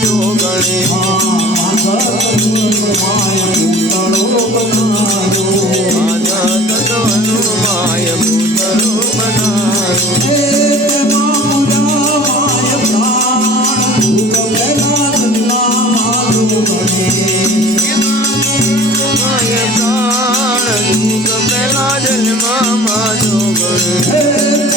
માયો ગણે માતા તત્વનું માય ભૂતળો બનાવો માય પ્રાણ જન્મા માજો ગણે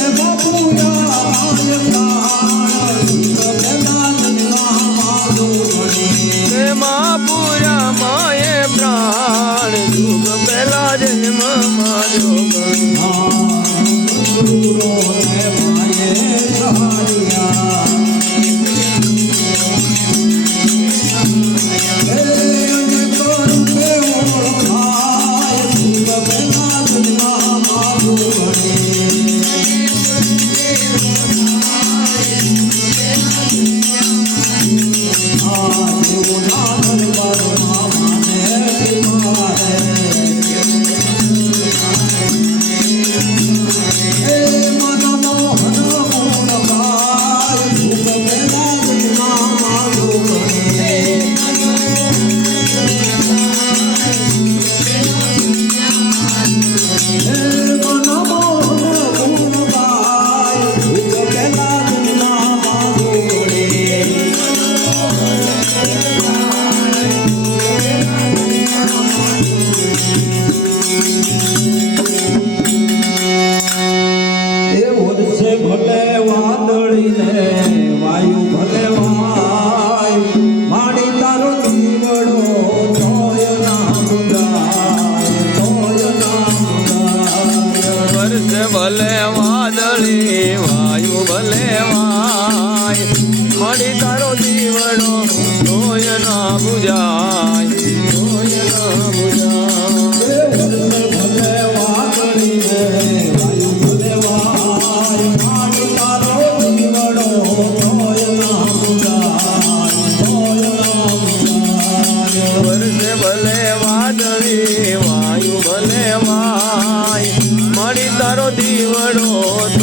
લેવાય મળી તારો દીવડો તોય ના બુજાય તોય ના બુજાય ભલે વાય. મળી તારો દીવડો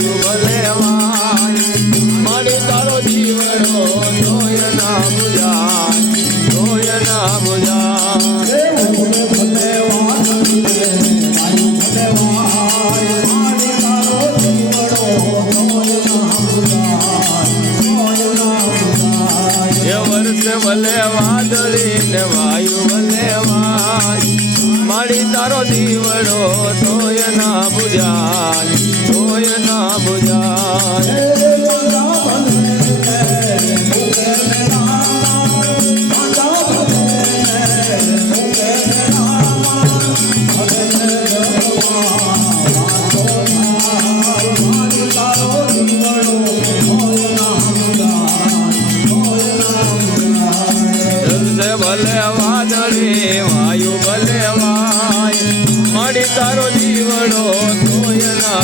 મળી તારો દીવડો તો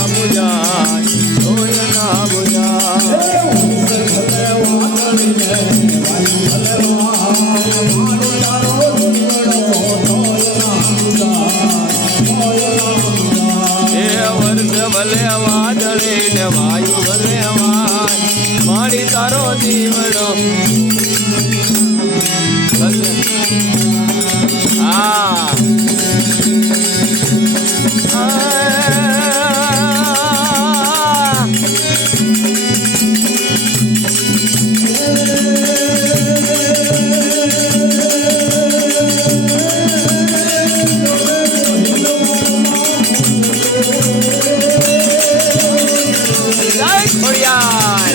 બુજાય ઢોલ ના બુજાય ભલે વાદળે ને વાયુ ભલે વાય મારી તારો જીવડો Like Orion.